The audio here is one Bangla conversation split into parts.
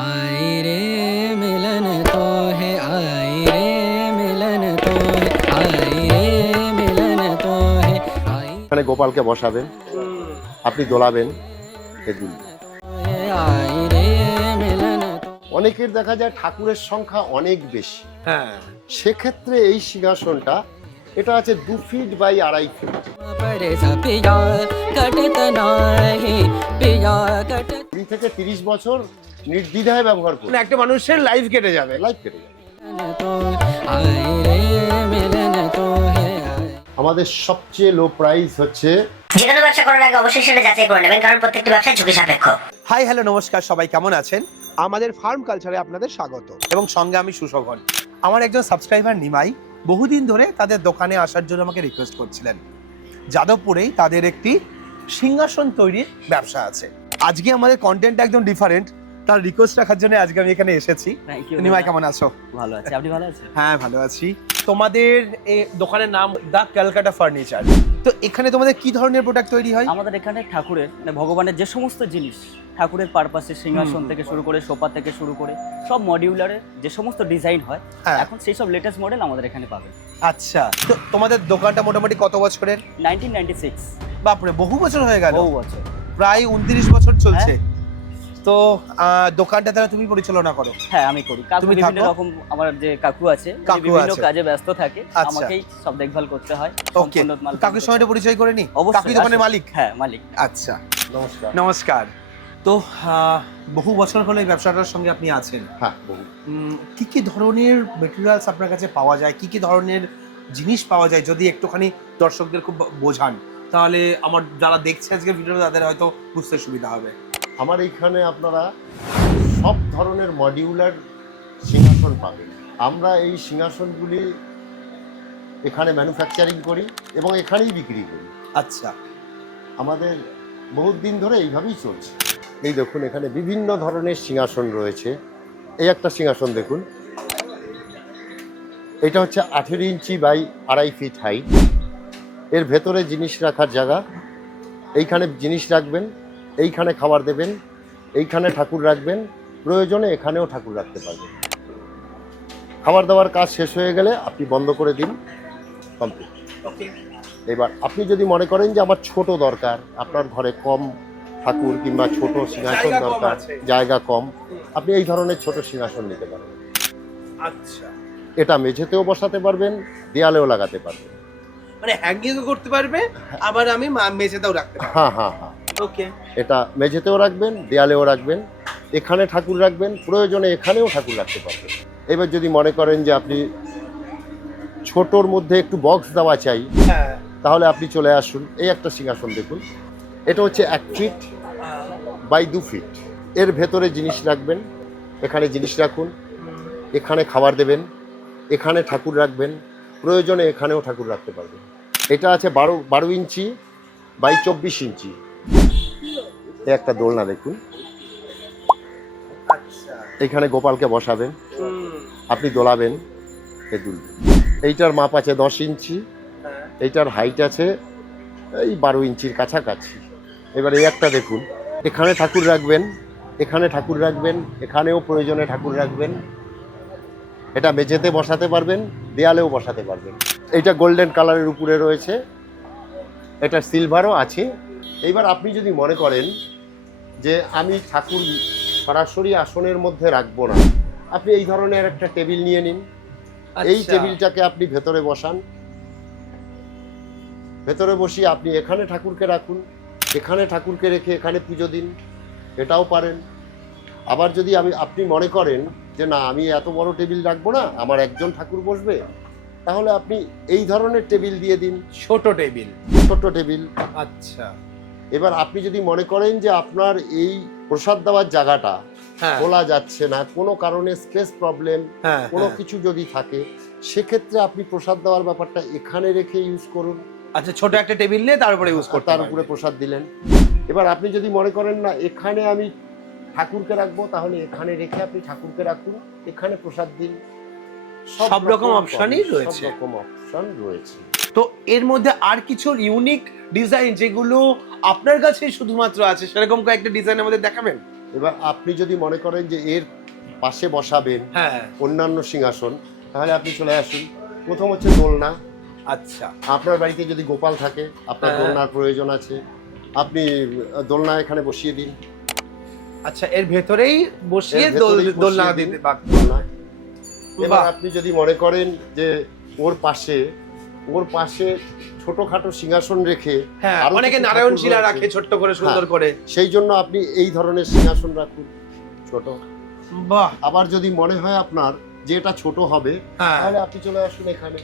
आई रे मिलन तो है आई रे मिलन तो है आई रे मिलन तो है आई এখানে গোপালকে বসাবেন আপনি দোলাবেন এ দুলবে। आई रे मिलन तो অনেকের দেখা যায় ঠাকুরের সংখ্যা অনেক বেশি হ্যাঁ সেক্ষেত্রে এই সিংহাসনটা এটা আছে দু ফিট বাই আড়াই ফিট पर पिया कटत नाही पिया कटत কুড়ি থেকে তিরিশ বছর নির্দ্বিধায় ব্যবহার করুন মানে একটা মানুষের লাইফ কেটে যাবে। লাইফ কেটে যাবে। আমাদের সবচেয়ে লো প্রাইস হচ্ছে যে ব্যবসা করার আগে অবশ্যই সেটা যাচাই করে নেবেন কারণ প্রত্যেকটি ব্যবসা ঝুঁকি সাপেক্ষ। হাই হ্যালো নমস্কার সবাই কেমন আছেন? আমাদের ফার্ম কালচারে আপনাদের স্বাগত এবং সঙ্গে আমি সুশোভন। আমার একজন সাবস্ক্রাইবার নিমাই বহুদিন ধরে তাদের দোকানে আসার জন্য আমাকে রিকোয়েস্ট করছিলেন। যাদবপুরেই তাদের একটি সিংহাসন তৈরির ব্যবসা আছে। আজকে আমাদের কন্টেন্ট একদম ডিফারেন্ট তার রিকোয়েস্ট রাখার জন্য আজকে আমি এখানে এসেছি। নিমাই কেমন আছো? ভালো আছি। আপনি ভালো আছেন? হ্যাঁ ভালো আছি। তোমাদের এই দোকানের নাম দা ক্যালকাটা ফার্নিচার। তো এখানে তোমাদের কি ধরনের প্রোডাক্ট তৈরি হয়? আমাদের এখানে ঠাকুরের মানে ভগবানের যে সমস্ত জিনিস ঠাকুরের পারপাসে সিংহাসন থেকে শুরু করে সোফা থেকে শুরু করে সব মডিউলারে যে সমস্ত ডিজাইন হয় হ্যাঁ। এখন সেই সব লেটেস্ট মডেল আমাদের এখানে পাবেন। আচ্ছা। তো তোমাদের দোকানটা মোটামুটি কত বছরের? নাইনটিন নাইনটি সিক্স বাপরে বহু বছর হয়ে গেল। বহু বছর। প্রায় উনত্রিশ বছর চলছে। তো আহ, দোকানটা তাহলে তুমি পরিচালনা করো। হ্যাঁ আমি করি। কাকু তুমি বিভিন্ন রকম আমার যে কাকু আছে বিভিন্ন কাজে ব্যস্ত থাকে আচ্ছা। আমাকেই সব দেখভাল করতে হয় ওকে কাকুর সঙ্গে পরিচয় করে নি? অবশ্যই দোকানের মালিক? হ্যাঁ মালিক। আচ্ছা। নমস্কার। নমস্কার। তো বহু বছর হলো এই ব্যবসাটার সঙ্গে আপনি আছেন। হ্যাঁ কি কি ধরনের মেটেরিয়ালস আপনার কাছে পাওয়া যায়? কি কি ধরনের জিনিস পাওয়া যায়? যদি একটুখানি দর্শকদের খুব বোঝান তাহলে আমার যারা দেখছে আজকে ভিডিও তাদের হয়তো বুঝতে সুবিধা হবে। আমার এইখানে আপনারা সব ধরনের মডিউলার সিংহাসন পাবেন। আমরা এই সিংহাসনগুলি এখানে ম্যানুফ্যাকচারিং করি এবং এখানেই বিক্রি করি। আচ্ছা। আমাদের বহুত দিন ধরে এইভাবেই চলছে। এই দেখুন এখানে বিভিন্ন ধরনের সিংহাসন রয়েছে। এই একটা সিংহাসন দেখুন। এটা হচ্ছে আঠেরো ইঞ্চি বাই আড়াই ফিট হাইট। এর ভেতরে জিনিস রাখার জায়গা। এইখানে জিনিস রাখবেন। এইখানে খাবার দেবেন এইখানে ঠাকুর রাখবেন প্রয়োজনে এখানেও ঠাকুর রাখতে পারবেন। খাবার দাবার কাজ শেষ হয়ে গেলে আপনি বন্ধ করে দিন কমপ্লিট ওকে এবার আপনি যদি মনে করেন যে আমার ছোট দরকার আপনার ঘরে কম ঠাকুর কিংবা ছোট সিংহাসন দরকার জায়গা কম আপনি এই ধরনের ছোট সিংহাসন নিতে পারেন আচ্ছা। এটা মেঝেতেও বসাতে পারবেন দেয়ালেও লাগাতে পারবেন। মানে হ্যাঙ্গিং করতে পারবে আবার আমি মেঝেতেও রাখতে হ্যাঁ হ্যাঁ হ্যাঁ। ওকে এটা মেঝেতেও রাখবেন দেয়ালেও রাখবেন এখানে ঠাকুর রাখবেন প্রয়োজনে এখানেও ঠাকুর রাখতে পারবেন। এবার যদি মনে করেন যে আপনি ছোটোর মধ্যে একটু বক্স দেওয়া চাই হ্যাঁ। তাহলে আপনি চলে আসুন এই একটা সিংহাসন দেখুন। এটা হচ্ছে এক ফিট বাই দু ফিট এর ভেতরে জিনিস রাখবেন এখানে জিনিস রাখুন এখানে খাবার দেবেন এখানে ঠাকুর রাখবেন প্রয়োজনে এখানেও ঠাকুর রাখতে পারবেন। এটা আছে বারো বারো ইঞ্চি বাই চব্বিশ ইঞ্চি। একটা দোলনা দেখুন। আচ্ছা। এখানে গোপালকে বসাবেন। আপনি দোলাবেন এ দুলবে এইটার মাপ আছে দশ ইঞ্চি হ্যাঁ। এইটার হাইট আছে এই বারো ইঞ্চির কাছাকাছি। এবার এই একটা দেখুন। এখানে ঠাকুর রাখবেন এখানে ঠাকুর রাখবেন এখানেও প্রয়োজনে ঠাকুর রাখবেন। এটা মেঝেতে বসাতে পারবেন দেয়ালেও বসাতে পারবেন। এইটা গোল্ডেন কালারের উপরে রয়েছে। এটা সিলভারও আছে। এইবার আপনি যদি মনে করেন যে আমি ঠাকুর সরাসরি আসনের মধ্যে রাখব না। আপনি এই ধরনের একটা টেবিল নিয়ে নিন। এই আচ্ছা। টেবিলটাকে আপনি ভেতরে বসান। ভেতরে বসিয়ে আপনি এখানে ঠাকুরকে রাখুন এখানে ঠাকুরকে রেখে এখানে পুজো দিন এটাও পারেন। আবার যদি আমি আপনি মনে করেন যে না আমি এত বড় টেবিল রাখব না আমার একজন ঠাকুর বসবে তাহলে আপনি এই ধরনের টেবিল দিয়ে দিন। ছোট টেবিল। ছোট্ট টেবিল। আচ্ছা। এবার আপনি যদি মনে করেন যে আপনার এই প্রসাদ দেওয়ার জায়গাটা হ্যাঁ। খোলা যাচ্ছে না কোনো কারণে স্পেস প্রবলেম হ্যাঁ কোনো হ্যাঁ। কিছু যদি থাকে সেক্ষেত্রে আপনি প্রসাদ দেওয়ার ব্যাপারটা এখানে রেখে ইউজ করুন। আচ্ছা ছোট একটা টেবিল নিয়ে তার উপরে ইউজ করতে তার উপরে প্রসাদ দিলেন। এবার আপনি যদি মনে করেন না এখানে আমি ঠাকুরকে রাখব তাহলে এখানে রেখে আপনি ঠাকুরকে রাখুন এখানে প্রসাদ দিন। সব রকম সব রয়েছে। রকম অপশন রয়েছে। তো এর মধ্যে আর কিছু ইউনিক ডিজাইন যেগুলো আপনার কাছে শুধুমাত্র আছে সেরকম কয়েকটা ডিজাইন আমাদের দেখাবেন? এবার আপনি যদি মনে করেন যে এর পাশে বসাবেন হ্যাঁ। অন্যান্য সিংহাসন তাহলে আপনি চলে আসুন। প্রথম হচ্ছে দোলনা। আচ্ছা। আপনার বাড়িতে যদি গোপাল থাকে আপনার হ্যাঁ। দোলনার প্রয়োজন আছে। আপনি দোলনা এখানে বসিয়ে দিন। আচ্ছা এর ভেতরেই বসিয়ে দোলনা। দিতে পারবেন এবার আপনি যদি মনে করেন যে ওর পাশে ওর পাশে ছোটখাটো সিংহাসন রেখে হ্যাঁ অনেকে নারায়ণ শিলা রাখে ছোট্ট করে সুন্দর হ্যাঁ। করে। সেই জন্য আপনি এই ধরনের সিংহাসন রাখুন ছোট। বাহ। আবার যদি মনে হয় আপনার যে এটা ছোট হবে হ্যাঁ। তাহলে আপনি চলে আসুন এখানে।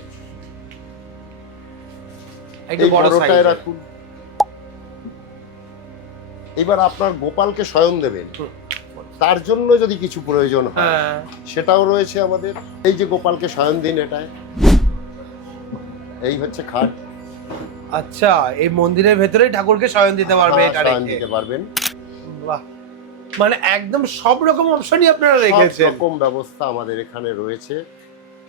একটু বড়টায় রাখুন। এবার আপনার গোপালকে শয়ন দেবেন। তার জন্য যদি কিছু প্রয়োজন হয় সেটাও রয়েছে আমাদের। এই যে গোপালকে শয়ন দিন এটায়। এই হচ্ছে খাট। আচ্ছা এই মন্দিরের ভেতরেই ঠাকুরকে শয়ন দিতে পারবে হ্যাঁ, এটা শয়ন দিতে পারবেন। বাহ। মানে একদম সব রকম অপশনই আপনারা রেখেছেন। সব রকম ব্যবস্থা আমাদের এখানে রয়েছে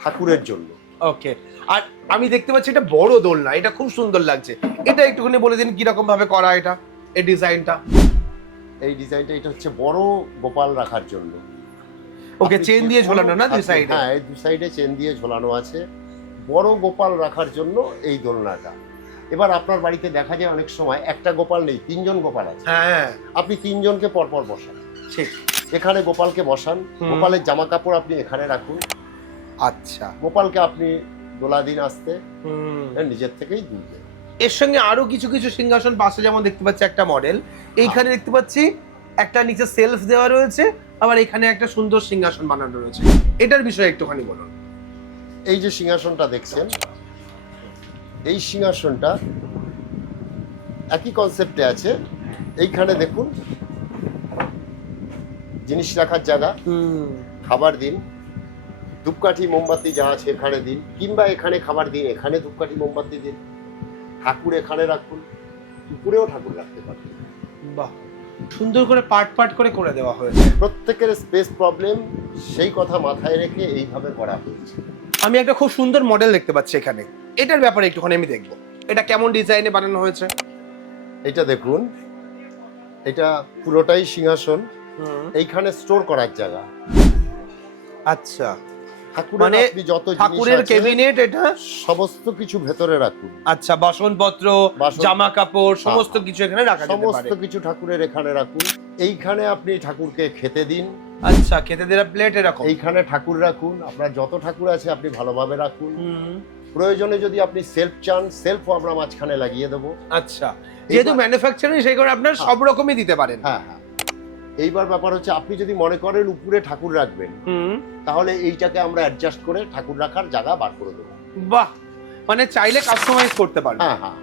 ঠাকুরের জন্য। ওকে। আর আমি দেখতে পাচ্ছি এটা বড় দোলনা এটা খুব সুন্দর লাগছে। এটা একটুখানি বলে দিন কীরকম ভাবে করা এটা এই ডিজাইনটা? এই ডিজাইনটা এটা হচ্ছে বড় গোপাল রাখার জন্য। ওকে চেন দিয়ে ঝোলানো না দুই সাইডে? হ্যাঁ এই দু সাইডে চেন দিয়ে ঝোলানো আছে। বড় গোপাল রাখার জন্য এই দোলনাটা। এবার আপনার বাড়িতে দেখা যায় অনেক সময় একটা গোপাল নেই তিনজন গোপাল আছে। হ্যাঁ আপনি তিনজনকে পরপর বসান। ঠিক। এখানে গোপালকে বসান গোপালের জামা কাপড় আপনি এখানে রাখুন। আচ্ছা। গোপালকে আপনি দোলা দিন আসতে নিজের থেকেই দুলবেন এর সঙ্গে আরও কিছু কিছু সিংহাসন পাশে যেমন দেখতে পাচ্ছি একটা মডেল। এইখানে দেখতে পাচ্ছি একটা নিচে সেলফ দেওয়া রয়েছে আবার এখানে একটা সুন্দর সিংহাসন বানানো রয়েছে। এটার বিষয়ে একটুখানি বলুন। এই যে সিংহাসনটা দেখছেন এই সিংহাসনটা একই কনসেপ্টে আছে। এইখানে দেখুন জিনিস রাখার জায়গা খাবার দিন ধূপকাঠি মোমবাতি যা আছে এখানে দিন কিংবা এখানে খাবার দিন এখানে ধূপকাঠি মোমবাতি দিন। ঠাকুর এখানে রাখুন উপরেও ঠাকুর রাখতে পারবেন। বাহ সুন্দর করে পার্ট পার্ট করে করে দেওয়া হয়েছে। প্রত্যেকের স্পেস প্রবলেম সেই কথা মাথায় রেখে এইভাবে করা হয়েছে। আমি একটা খুব সুন্দর মডেল দেখতে পাচ্ছি এখানে। এটার ব্যাপারে একটুখানি আমি দেখব। এটা কেমন ডিজাইনে বানানো হয়েছে? এটা দেখুন এটা পুরোটাই সিংহাসন। এইখানে স্টোর করার জায়গা। আচ্ছা। মানে যত ঠাকুরের ক্যাবিনেট এটা? সমস্ত কিছু ভেতরে রাখুন। আচ্ছা বাসনপত্র জামা কাপড় সমস্ত হ্যাঁ। কিছু এখানে রাখা সমস্ত কিছু ঠাকুরের এখানে রাখুন। এইখানে আপনি ঠাকুরকে খেতে দিন। আচ্ছা খেতে দেওয়া প্লেট এরকম? এইখানে ঠাকুর রাখুন আপনার যত ঠাকুর আছে আপনি ভালোভাবে রাখুন। প্রয়োজনে যদি আপনি সেলফ চান সেলফও আমরা মাঝখানে লাগিয়ে দেবো। আচ্ছা যেহেতু ম্যানুফ্যাকচারিং সেই কারণে আপনার সব রকমই দিতে পারেন। হ্যাঁ হ্যাঁ। এইবার ব্যাপার হচ্ছে আপনি যদি মনে করেন উপরে ঠাকুর রাখবেন হুম। তাহলে এইটাকে আমরা অ্যাডজাস্ট করে ঠাকুর রাখার জায়গা বার করে দেবো। বাহ! মানে চাইলে কাস্টমাইজ করতে পারবেন হ্যাঁ হ্যাঁ।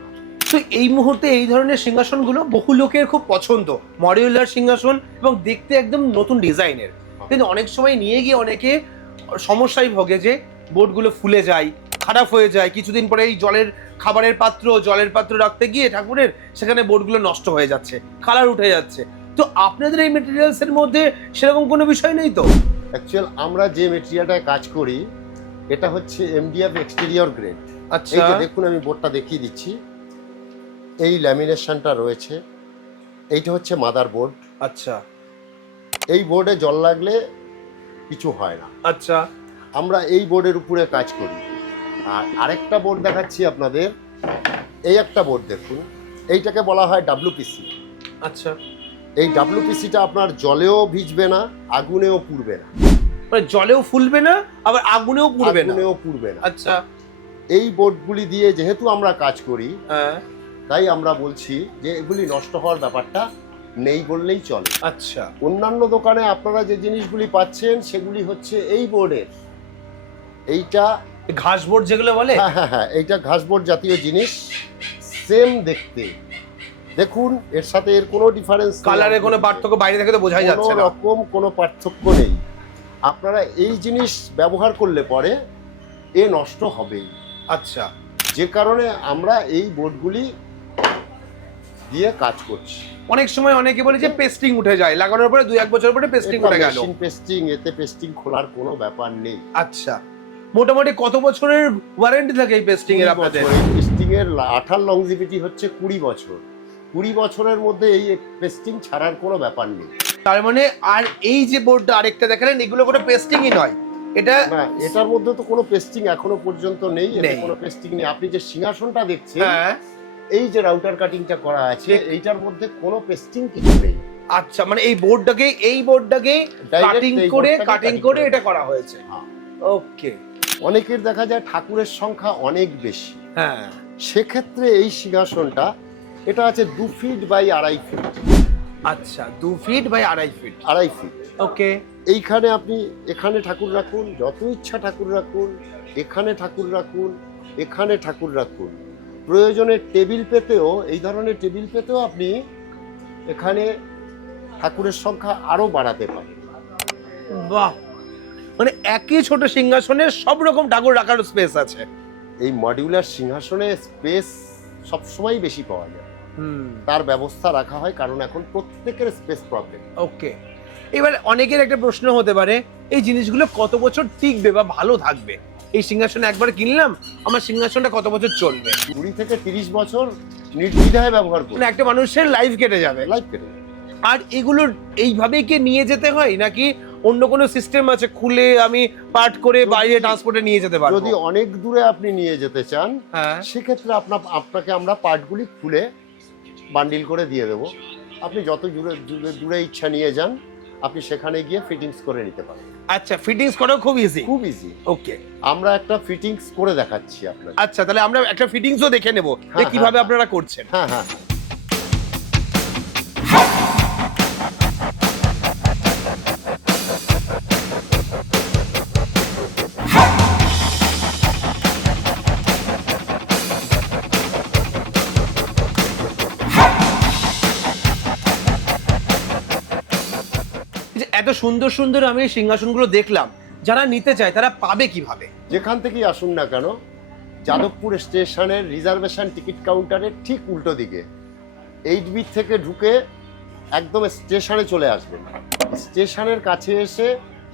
তো এই মুহূর্তে এই ধরনের সিংহাসনগুলো বহু লোকের খুব পছন্দ। মডিউলার সিংহাসন এবং দেখতে একদম নতুন ডিজাইনের। কিন্তু অনেক সময় নিয়ে গিয়ে অনেকে সমস্যায় ভোগে যে বোর্ডগুলো ফুলে যায় খারাপ হয়ে যায়। কিছুদিন পরে এই জলের খাবারের পাত্র জলের পাত্র রাখতে গিয়ে ঠাকুরের সেখানে বোর্ডগুলো নষ্ট হয়ে যাচ্ছে কালার উঠে যাচ্ছে। তো আপনাদের এই মেটেরিয়ালস এর মধ্যে সেরকম কোনো বিষয় নেই তো? অ্যাকচুয়াল আমরা যে মেটেরিয়ালটায় কাজ করি এটা হচ্ছে এমডিএফ এক্সটেরিয়র গ্রেড আচ্ছা। দেখুন আমি বোর্ডটা দেখিয়ে দিচ্ছি। এই ল্যামিনেশনটা রয়েছে। এইটা হচ্ছে মাদার বোর্ড আচ্ছা। এই বোর্ডে জল লাগলে কিছু হয় না। আচ্ছা। আমরা এই বোর্ডের উপরে কাজ করি। আর আরেকটা বোর্ড দেখাচ্ছি আপনাদের। এই একটা বোর্ড দেখুন। এইটাকে বলা হয় ডাব্লুপিসি আচ্ছা। এই ডাব্লুপিসিটা আপনার জলেও ভিজবে না আগুনেও পুড়বে না। মানে জলেও ফুলবে না আবার আগুনেও পুড়বে না? আগুনেও পুড়বে না। আচ্ছা। এই বোর্ডগুলি দিয়ে যেহেতু আমরা কাজ করি হ্যাঁ। তাই আমরা বলছি যে এগুলি নষ্ট হওয়ার ব্যাপারটা নেই বললেই চলে। আচ্ছা। অন্যান্য দোকানে আপনারা যে জিনিসগুলি পাচ্ছেন সেগুলি হচ্ছে এই বোর্ডের। এইটা ঘাস বোর্ড যেগুলো বলে? হ্যাঁ হ্যাঁ হ্যাঁ এইটা ঘাসবোর্ড জাতীয় জিনিস। সেম দেখতে। দেখুন এর সাথে এর কোনো ডিফারেন্স কালারে কোনো পার্থক্য বাইরে থেকে তো বোঝাই যাচ্ছে না। রকম কোনো পার্থক্য নেই। আপনারা এই জিনিস ব্যবহার করলে পরে এ নষ্ট হবেই। আচ্ছা। যে কারণে আমরা এই বোর্ডগুলি দিয়ে কাজ করছি। অনেক সময় অনেকে বলে যে পেস্টিং উঠে যায় লাগানোর পরে দুই এক বছর পরে পেস্টিং উঠে গেল। মেশিন পেস্টিং এতে পেস্টিং খোলার কোনো ব্যাপার নেই। আচ্ছা মোটামুটি কত বছরের ওয়ারেন্টি থাকে এই পেস্টিং এর আপনাদের? পেস্টিং এর আঠার লংজিভিটি হচ্ছে কুড়ি বছর। কুড়ি বছরের মধ্যে এই পেস্টিং ছাড়ার কোনো ব্যাপার নেই। তার মানে আর এই যে বোর্ডটা আরেকটা দেখালেন এগুলো কোনো পেস্টিংই নয়। এটা না এটার মধ্যে তো কোনো পেস্টিং এখনও পর্যন্ত নেই। কোনো পেস্টিং নেই। আপনি যে সিংহাসনটা দেখছেন হ্যাঁ। এই যে রাউটার কাটিংটা করা আছে এইটার মধ্যে কোনো পেস্টিং কিছু নেই। আচ্ছা মানে এই বোর্ডটাকে এই বোর্ডটাকে কাটিং করে কাটিং করে। এটা করা হয়েছে। হ্যাঁ। ওকে অনেকের দেখা যায় ঠাকুরের সংখ্যা অনেক বেশি। হ্যাঁ। সেক্ষেত্রে এই সিংহাসনটা এটা আছে দু ফিট বাই আড়াই ফিট আচ্ছা দু ফিট বাই আড়াই ফিট আড়াই ফিট ওকে এইখানে আপনি এখানে ঠাকুর রাখুন যত ইচ্ছা ঠাকুর রাখুন এখানে ঠাকুর রাখুন এখানে ঠাকুর রাখুন। প্রয়োজনে টেবিল পেতেও এই ধরনের টেবিল পেতেও আপনি এখানে ঠাকুরের সংখ্যা আরও বাড়াতে পারেন। বাহ! মানে একই ছোট সিংহাসনে সব রকম ঠাকুর রাখার স্পেস আছে। এই মডিউলার সিংহাসনে স্পেস সবসময় বেশি পাওয়া যায়। হুম। তার ব্যবস্থা রাখা হয় কারণ এখন প্রত্যেকের স্পেস প্রবলেম ওকে। এবার অনেকের একটা প্রশ্ন হতে পারে এই জিনিসগুলো কত বছর টিকবে বা ভালো থাকবে? এই সিংহাসন একবার কিনলাম আমার সিংহাসনটা কত বছর চলবে? কুড়ি থেকে তিরিশ বছর নির্দ্বিধায় ব্যবহার মানে করুন একটা মানুষের লাইফ কেটে যাবে। লাইফ কেটে যাবে। আর এগুলো এইভাবে কি নিয়ে যেতে হয় নাকি অন্য কোনো সিস্টেম আছে খুলে আমি পার্ট করে বাইরে ট্রান্সপোর্টে নিয়ে যেতে পারব? যদি অনেক দূরে আপনি নিয়ে যেতে চান হ্যাঁ। সেক্ষেত্রে আপনার আপনাকে আমরা পার্টগুলি খুলে বান্ডিল করে দিয়ে দেবো। আপনি যত দূরে দূরে দূরে ইচ্ছা নিয়ে যান আপনি সেখানে গিয়ে ফিটিংস করে নিতে পারেন। আচ্ছা ফিটিংস করাও খুব ইজি খুব ইজি ওকে আমরা একটা ফিটিংস করে দেখাচ্ছি আপনাকে আচ্ছা তাহলে আমরা একটা ফিটিংসও দেখে নেব যে হ্যাঁ, কীভাবে হ্যাঁ। আপনারা করছেন। হ্যাঁ হ্যাঁ। এত সুন্দর সুন্দর আমি সিংহাসনগুলো দেখলাম যারা নিতে চায় তারা পাবে কীভাবে? যেখান থেকেই আসুন না কেন যাদবপুর স্টেশনের রিজার্ভেশন টিকিট কাউন্টারের ঠিক উল্টো দিকে এইট বি থেকে ঢুকে একদম স্টেশনে চলে আসবেন। স্টেশনের কাছে এসে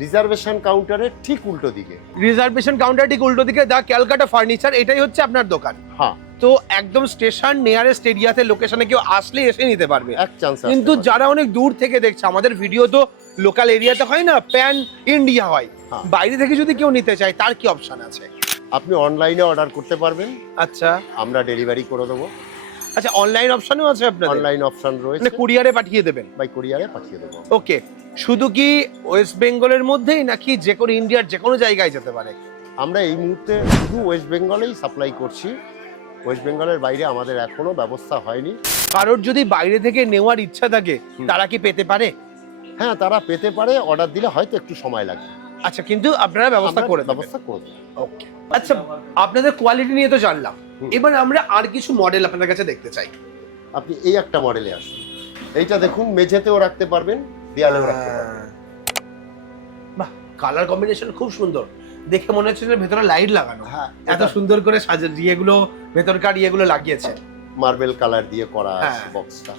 রিজার্ভেশন কাউন্টারের ঠিক উল্টো দিকে। রিজার্ভেশন কাউন্টার ঠিক উল্টো দিকে দা ক্যালকাটা ফার্নিচার এটাই হচ্ছে আপনার দোকান। হ্যাঁ। তো একদম স্টেশন নিয়ারেস্ট এরিয়াতে লোকেশনে কেউ আসলে এসে নিতে পারবে। এক চান্স কিন্তু যারা অনেক দূর থেকে দেখছে আমাদের ভিডিও তো লোকাল এরিয়াতে হয় না প্যান ইন্ডিয়া হয়। হ্যাঁ। বাইরে থেকে যদি কেউ নিতে চায় তার কি অপশন আছে? আপনি অনলাইনে অর্ডার করতে পারবেন। আচ্ছা। আমরা ডেলিভারি করে দেবো। আচ্ছা অনলাইন অপশনও আছে আপনাদের? অনলাইন অপশন মানে রয়েছে কুরিয়ারে পাঠিয়ে দেবেন? বাই কুরিয়ারে পাঠিয়ে দেবো। ওকে শুধু কি ওয়েস্ট বেঙ্গলের মধ্যেই নাকি যে কোনো ইন্ডিয়ার যে কোনো জায়গায় যেতে পারে? আমরা এই মুহূর্তে শুধু ওয়েস্ট বেঙ্গলেই সাপ্লাই করছি। ওয়েস্ট বেঙ্গলের বাইরে আমাদের এখনও ব্যবস্থা হয়নি। কারোর যদি বাইরে থেকে নেওয়ার ইচ্ছা থাকে। তারা কি পেতে পারে? হ্যাঁ তারা পেতে পারে অর্ডার দিলে হয়তো একটু সময় লাগবে আচ্ছা কিন্তু আপনারা ব্যবস্থা করে ব্যবস্থা করে ওকে আচ্ছা আপনাদের কোয়ালিটি নিয়ে তো জানলাম। এবার আমরা আর কিছু মডেল আপনাদের কাছে দেখতে চাই। আপনি এই একটা মডেলে আসুন। এইটা দেখুন মেঝেতেও রাখতে পারবেন দেয়ালেও রাখতে পারবেন। বাহ কালার কম্বিনেশন খুব সুন্দর। দেখে মনে হচ্ছে যে ভেতরে লাইট লাগানো। হ্যাঁ এত সুন্দর করে সাজা ইয়েগুলো ভেতরকার ইয়েগুলো লাগিয়েছে। মার্বেল কালার দিয়ে করা আছে হ্যাঁ। বক্সটা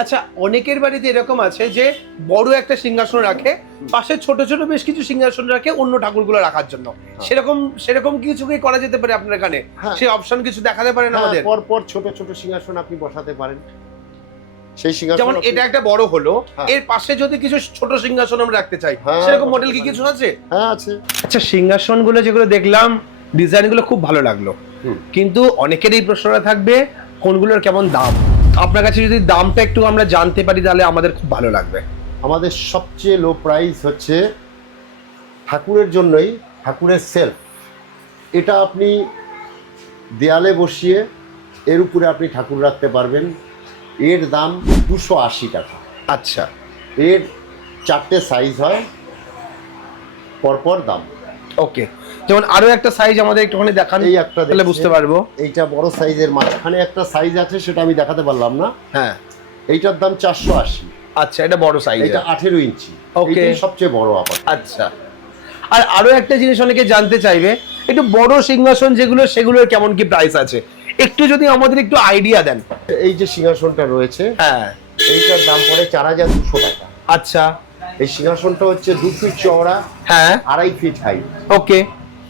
আচ্ছা অনেকের বাড়িতে এরকম আছে যে বড় একটা সিংহাসন রাখে পাশে ছোট ছোট বেশ কিছু সিংহাসন রাখে অন্য ঠাকুরগুলো রাখার জন্য। সেরকম সেরকম কিছু কি করা যেতে পারে আপনার এখানে? হ্যাঁ। সেই অপশন কিছু দেখাতে পারেন আমাদের? পর পর ছোট ছোট সিংহাসন আপনি বসাতে পারেন। সেই সিংহাসন যেমন এটা একটা বড় হলো হ্যাঁ। এর পাশে যদি কিছু ছোট সিংহাসন আমরা রাখতে চাই হ্যাঁ, সেরকম মডেল কি কিছু আছে? হ্যাঁ আছে। আচ্ছা সিংহাসনগুলো যেগুলো দেখলাম ডিজাইনগুলো খুব ভালো লাগল। কিন্তু অনেকের এই প্রশ্নটা থাকবে কোনগুলোর কেমন দাম? আপনার কাছে যদি দামটা একটু আমরা জানতে পারি তাহলে আমাদের খুব ভালো লাগবে। আমাদের সবচেয়ে লো প্রাইস হচ্ছে ঠাকুরের জন্যই ঠাকুরের সেলফ এটা আপনি দেয়ালে বসিয়ে এর উপরে আপনি ঠাকুর রাখতে পারবেন। এর দাম দুশো আশি টাকা। আচ্ছা। এর চারটে সাইজ হয় পরপর দাম। ওকে যেমন আরও একটা সাইজ আমাদের একটুখানি দেখান এই একটা তাহলে বুঝতে পারব। এইটা বড় সাইজের মাঝখানে একটা সাইজ আছে সেটা আমি দেখাতে পারলাম না। হ্যাঁ। এইটার দাম চারশো আশি। আচ্ছা এটা বড় সাইজ এটা আঠেরো ইঞ্চি। ওকে সবচেয়ে বড় আপাতত আচ্ছা। আর আরও একটা জিনিস অনেকে জানতে চাইবে একটু বড় সিংহাসন যেগুলো সেগুলোর কেমন কি প্রাইস আছে? একটু যদি আমাদের একটু আইডিয়া দেন। এই যে সিংহাসনটা রয়েছে হ্যাঁ। এইটার দাম পড়ে চার হাজার দুশো টাকা। আচ্ছা। এই সিংহাসনটা হচ্ছে দু ফিট চওড়া হ্যাঁ। আড়াই ফিট হাইট ওকে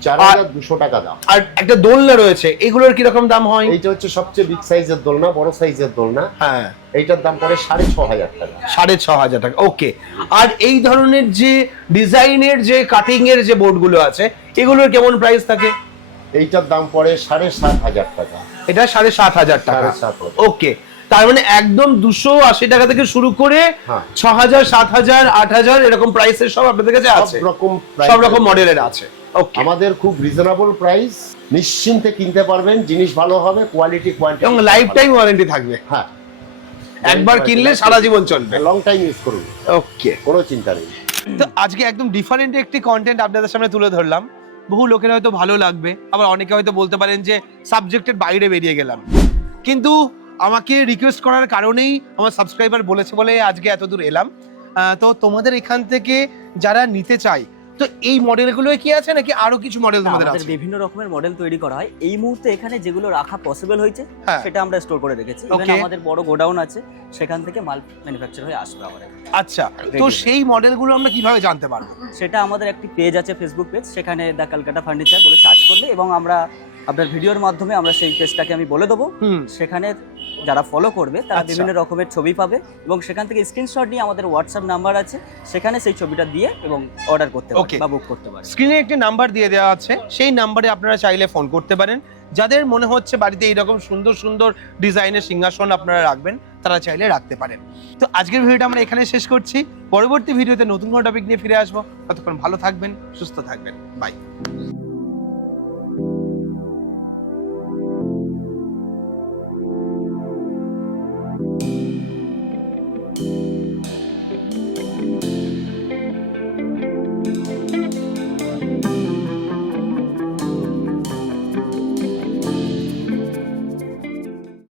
চার হাজার দুশো টাকা দাম। আর একটা দোলনা রয়েছে এগুলোর কীরকম দাম হয়? এইটা হচ্ছে সবচেয়ে বিগ সাইজের দোলনা বড় সাইজের দোলনা। হ্যাঁ। এইটার দাম পড়ে সাড়ে ছ হাজার টাকা। সাড়ে ছ হাজার টাকা ওকে আর এই ধরনের যে ডিজাইনের যে কাটিং এর যে বোর্ডগুলো আছে এগুলোর কেমন প্রাইস থাকে? এইটার দাম পড়ে সাড়ে সাত হাজার টাকা। এটা সাড়ে সাত হাজার টাকা। ওকে তার মানে একদম দুশো আশি টাকা থেকে শুরু করে হ্যাঁ। ছ হাজার সাত হাজার আট হাজার এরকম প্রাইসের সব আপনাদের কাছে আছে। সব রকম মডেলের আছে। আমাদের খুব রিজনেবল প্রাইস নিশ্চিন্তে কিনতে পারবেন জিনিস ভালো হবে কোয়ালিটি কোয়ান্টিটি এবং লাইফ টাইম ওয়ারেন্টি থাকবে। হ্যাঁ। একবার কিনলে সারা জীবন চলবে। লং টাইম ইউজ করুন। ওকে কোনো চিন্তা নেই। তো আজকে একদম ডিফারেন্ট একটি কন্টেন্ট আপনাদের সামনে তুলে ধরলাম। বহু লোকের হয়তো ভালো লাগবে আবার অনেকে হয়তো বলতে পারেন যে সাবজেক্টের বাইরে বেরিয়ে গেলাম। কিন্তু আমাকে রিকোয়েস্ট করার কারণেই আমার সাবস্ক্রাইবার বলেছে বলে আজকে এত দূর এলাম। আহ, তো তোমাদের এখান থেকে যারা নিতে চায় তো এই মডেলগুলো কি আছে নাকি আরও কিছু মডেল তোমাদের আছে? বিভিন্ন রকমের মডেল তৈরি করা হয়। এই মুহূর্তে এখানে যেগুলো রাখা পসিবল হয়েছে হ্যাঁ। সেটা আমরা স্টোর করে রেখেছি। আমাদের বড় গোডাউন আছে সেখান থেকে মাল ম্যানুফ্যাকচার হয়ে আসবে আমাদের। আচ্ছা তো. সেই মডেলগুলো আমরা কীভাবে জানতে পারব? সেটা আমাদের একটি পেজ আছে ফেসবুক পেজ সেখানে দ্য কলকাতা ফার্নিচার বলে সার্চ করলে এবং আমরা আপনার ভিডিওর মাধ্যমে আমরা সেই পেজটাকে আমি বলে দেবো। সেখানে যারা ফলো করবে তারা আচ্ছা। বিভিন্ন রকমের ছবি পাবে এবং সেখান থেকে স্ক্রিনশট নিয়ে আমাদের হোয়াটসঅ্যাপ নাম্বার আছে সেখানে সেই ছবিটা দিয়ে এবং অর্ডার করতে পারে বা বুক করতে পারে স্ক্রিনে একটি নাম্বার দিয়ে দেওয়া আছে সেই নাম্বারে আপনারা চাইলে ফোন করতে পারেন। যাদের মনে হচ্ছে বাড়িতে এইরকম সুন্দর সুন্দর ডিজাইনের সিংহাসন আপনারা রাখবেন তারা চাইলে রাখতে পারেন। তো আজকের ভিডিওটা আমরা এখানে শেষ করছি। পরবর্তী ভিডিওতে নতুন কোনো টপিক নিয়ে ফিরে আসব। ততক্ষণ ভালো থাকবেন সুস্থ থাকবেন। বাই